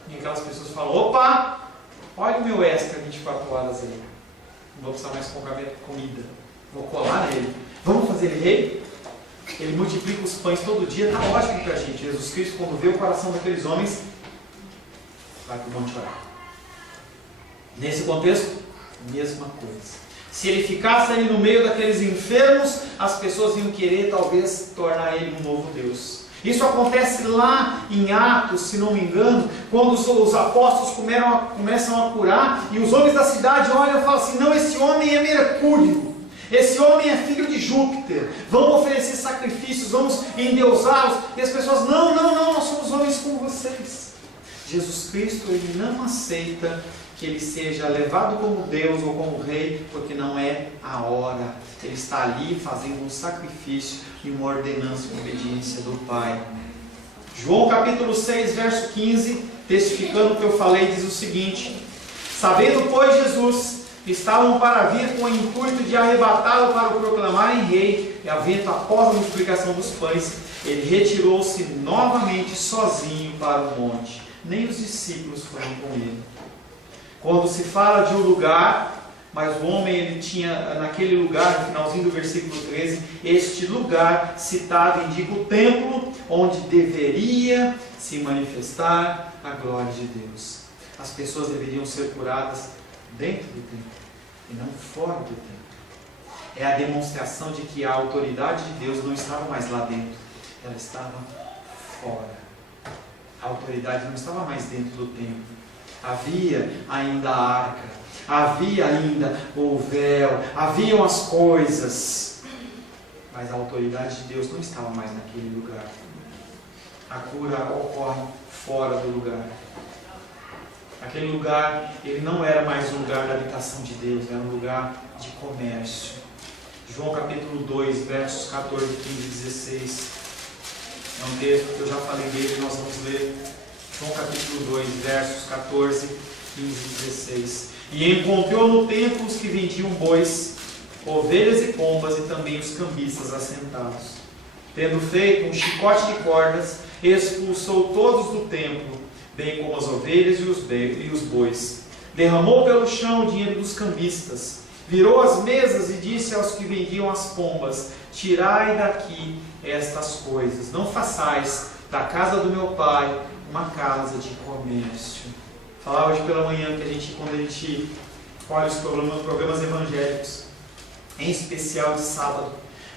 E aquelas pessoas falam: opa, olha o meu extra 24 horas aí, não vou precisar mais comprar minha comida, vou colar nele, vamos fazer ele rei? Ele multiplica os pães todo dia, está ótimo para a gente. Jesus Cristo, quando vê o coração daqueles homens, vai para o monte orar. Nesse contexto, mesma coisa. Se ele ficasse ali no meio daqueles enfermos, as pessoas iam querer talvez tornar ele um novo Deus. Isso acontece lá em Atos, se não me engano, quando os apóstolos começam a curar, e os homens da cidade olham e falam assim: não, esse homem é Mercúrio, esse homem é filho de Júpiter, vamos oferecer sacrifícios, vamos endeusá-los. E as pessoas: não, nós somos homens como vocês. Jesus Cristo, ele não aceita que ele seja levado como Deus ou como rei, porque não é a hora. Ele está ali fazendo um sacrifício e uma ordenança de obediência do Pai. João capítulo 6, verso 15, testificando o que eu falei, diz o seguinte: sabendo, pois, Jesus estavam para vir com o intuito de arrebatá-lo para o proclamarem rei, e havendo após a multiplicação dos pães, ele retirou-se novamente sozinho para o monte. Nem os discípulos foram com ele. Quando se fala de um lugar, mas o homem ele tinha naquele lugar, no finalzinho do versículo 13, este lugar citado indica o templo onde deveria se manifestar a glória de Deus. As pessoas deveriam ser curadas dentro do templo e não fora do templo. É a demonstração de que a autoridade de Deus não estava mais lá dentro, ela estava fora. A autoridade não estava mais dentro do templo. Havia ainda a arca, havia ainda o véu, haviam as coisas, mas a autoridade de Deus não estava mais naquele lugar. A cura ocorre fora do lugar. Aquele lugar, ele não era mais um lugar da habitação de Deus, era um lugar de comércio. João capítulo 2, versos 14, 15 e 16. É um texto que eu já falei dele, nós vamos ler. João capítulo 2, versos 14, 15 e 16. E encontrou no templo os que vendiam bois, ovelhas e pombas, e também os cambistas assentados. Tendo feito um chicote de cordas, expulsou todos do templo, bem como as ovelhas e os bois. Derramou pelo chão o dinheiro dos cambistas, virou as mesas e disse aos que vendiam as pombas: tirai daqui estas coisas, não façais da casa do meu pai uma casa de comércio. Falar hoje pela manhã que quando a gente olha os programas evangélicos, em especial de sábado,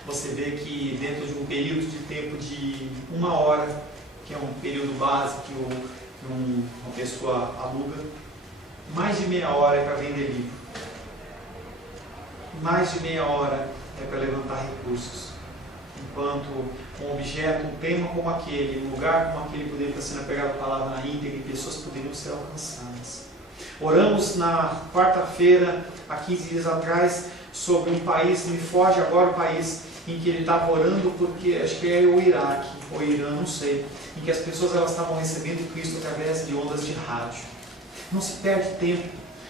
você vê que dentro de um período de tempo de 1 hora, que é um período básico que uma pessoa aluga, mais de meia hora é para vender livro. Mais de meia hora é para levantar recursos. Enquanto um objeto, um tema como aquele, um lugar como aquele poderia estar sendo pregado a palavra na íntegra e pessoas poderiam ser alcançadas. Oramos na quarta-feira, há 15 dias atrás, sobre um país, me foge agora o país, em que ele estava orando, porque acho que é o Iraque, ou Irã, não sei, em que as pessoas elas estavam recebendo Cristo através de ondas de rádio. Não se perde tempo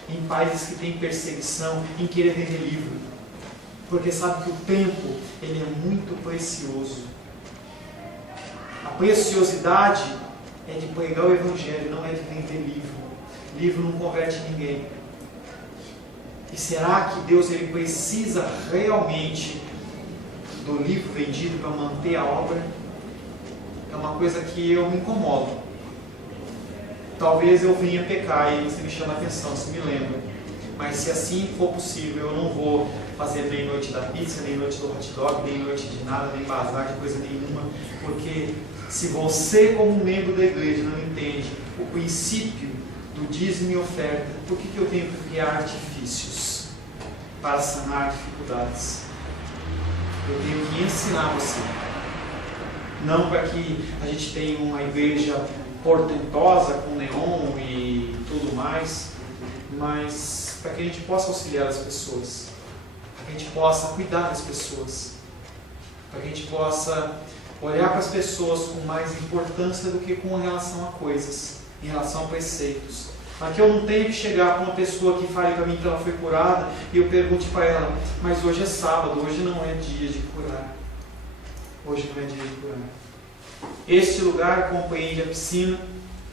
em países que têm perseguição, em querer vender livro, porque sabe que o tempo ele é muito precioso. A preciosidade é de pregar o Evangelho, não é de vender livro. Livro não converte ninguém. E será que Deus ele precisa realmente do livro vendido para manter a obra? É uma coisa que eu me incomodo. Talvez eu venha pecar e você me chama a atenção, você me lembra. Mas se assim for possível, eu não vou fazer nem noite da pizza, nem noite do hot dog, nem noite de nada, nem bazar de coisa nenhuma. Porque se você, como membro da igreja, não entende o princípio do dízimo e oferta, por que eu tenho que criar artifícios para sanar dificuldades? Eu tenho que ensinar você. Não para que a gente tenha uma igreja portentosa com neon e tudo mais, mas para que a gente possa auxiliar as pessoas, para que a gente possa cuidar das pessoas, para que a gente possa olhar para as pessoas com mais importância do que com relação a coisas, em relação a preceitos. Para que eu não tenha que chegar com uma pessoa que fale para mim que ela foi curada e eu pergunte para ela: mas hoje é sábado, hoje não é dia de curar. Hoje não é dia de curar. Este lugar compreende a piscina,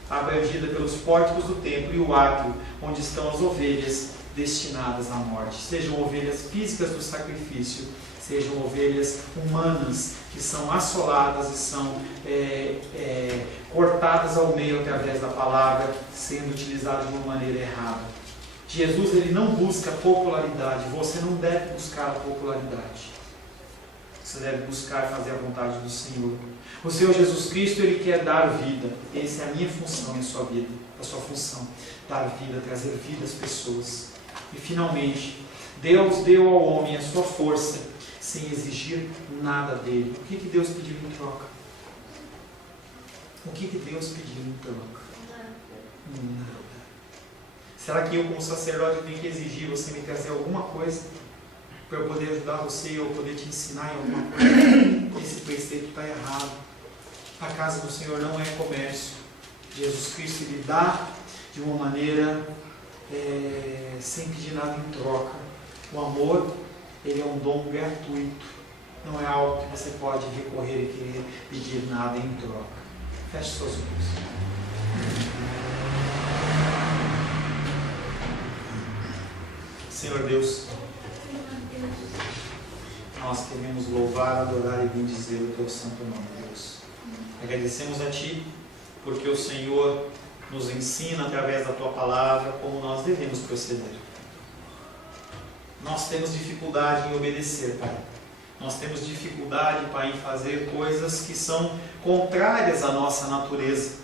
abrangida pelos pórticos do templo, e o átrio, onde estão as ovelhas destinadas à morte. Sejam ovelhas físicas do sacrifício, sejam ovelhas humanas, que são assoladas e são cortadas ao meio através da palavra, sendo utilizadas de uma maneira errada. Jesus ele não busca popularidade, você não deve buscar a popularidade. Você deve buscar fazer a vontade do Senhor. O Senhor Jesus Cristo, Ele quer dar vida. Essa é a minha função e a sua vida, a sua função. Dar vida, trazer vida às pessoas. E finalmente, Deus deu ao homem a sua força, sem exigir nada dele. O que Deus pediu em troca? O que Deus pediu em troca? Nada. Será que eu, como sacerdote, tenho que exigir você me trazer alguma coisa para eu poder ajudar você ou poder te ensinar em alguma coisa? Esse preceito está errado. A casa do Senhor não é comércio. Jesus Cristo lhe dá de uma maneira sem pedir nada em troca. O amor, ele é um dom gratuito, não é algo que você pode recorrer e querer pedir nada em troca. Feche seus olhos. Senhor Deus, nós queremos louvar, adorar e bendizer o Teu santo nome, Deus. Agradecemos a Ti, porque o Senhor nos ensina através da Tua palavra como nós devemos proceder. Nós temos dificuldade em obedecer, Pai. Nós temos dificuldade, Pai, em fazer coisas que são contrárias à nossa natureza.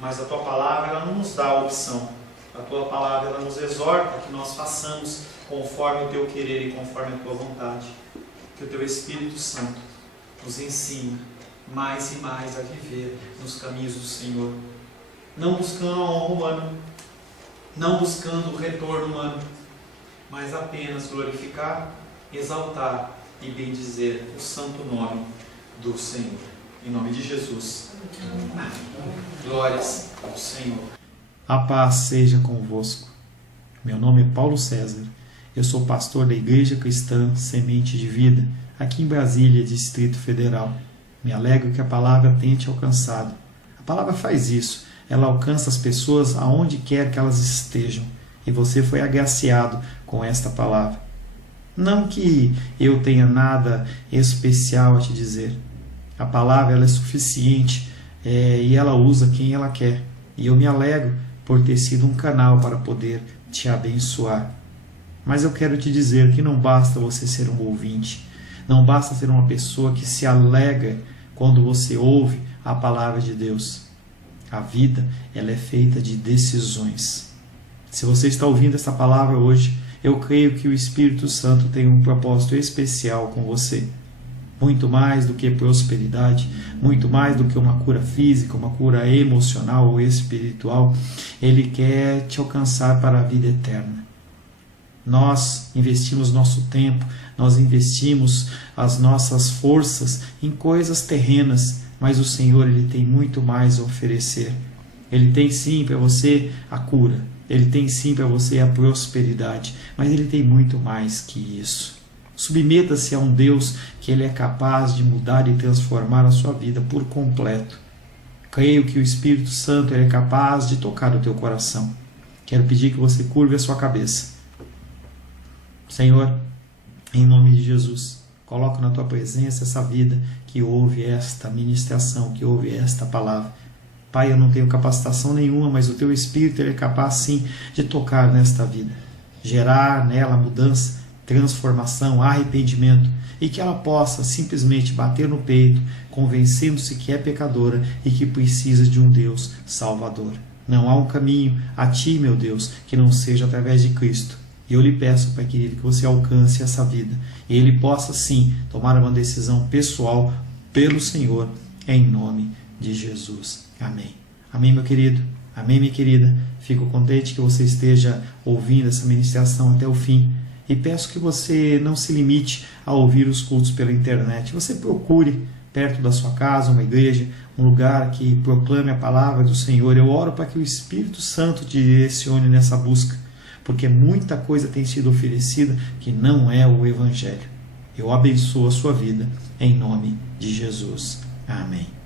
Mas a Tua palavra, ela não nos dá a opção. A Tua palavra, ela nos exorta que nós façamos conforme o Teu querer e conforme a Tua vontade. Que o Teu Espírito Santo nos ensine mais e mais a viver nos caminhos do Senhor. Não buscando a honra humana, não buscando o retorno humano, mas apenas glorificar, exaltar e bendizer o santo nome do Senhor. Em nome de Jesus. Amém. Glórias ao Senhor. A paz seja convosco. Meu nome é Paulo César. Eu sou pastor da Igreja Cristã Semente de Vida, aqui em Brasília, Distrito Federal. Me alegro que a palavra tenha te alcançado. A palavra faz isso. Ela alcança as pessoas aonde quer que elas estejam. E você foi agraciado com esta palavra. Não que eu tenha nada especial a te dizer. A palavra ela é suficiente e ela usa quem ela quer. E eu me alegro por ter sido um canal para poder te abençoar. Mas eu quero te dizer que não basta você ser um ouvinte. Não basta ser uma pessoa que se alegra quando você ouve a palavra de Deus. A vida ela é feita de decisões. Se você está ouvindo essa palavra hoje, eu creio que o Espírito Santo tem um propósito especial com você. Muito mais do que prosperidade, muito mais do que uma cura física, uma cura emocional ou espiritual, Ele quer te alcançar para a vida eterna. Nós investimos nosso tempo, nós investimos as nossas forças em coisas terrenas, mas o Senhor ele tem muito mais a oferecer. Ele tem sim para você a cura, Ele tem sim para você a prosperidade, mas Ele tem muito mais que isso. Submeta-se a um Deus que Ele é capaz de mudar e transformar a sua vida por completo. Creio que o Espírito Santo ele é capaz de tocar o teu coração. Quero pedir que você curve a sua cabeça. Senhor, em nome de Jesus, coloco na tua presença essa vida que ouve esta ministração, que ouve esta palavra. Pai, eu não tenho capacitação nenhuma, mas o teu Espírito ele é capaz sim de tocar nesta vida, gerar nela mudança, transformação, arrependimento, e que ela possa simplesmente bater no peito, convencendo-se que é pecadora e que precisa de um Deus salvador. Não há um caminho a ti, meu Deus, que não seja através de Cristo. E eu lhe peço, Pai querido, que você alcance essa vida e ele possa sim tomar uma decisão pessoal pelo Senhor, em nome de Jesus. Amém. Amém, meu querido. Amém, minha querida. Fico contente que você esteja ouvindo essa ministração até o fim. E peço que você não se limite a ouvir os cultos pela internet. Você procure perto da sua casa uma igreja, um lugar que proclame a palavra do Senhor. Eu oro para que o Espírito Santo te direcione nessa busca, porque muita coisa tem sido oferecida que não é o Evangelho. Eu abençoo a sua vida em nome de Jesus. Amém.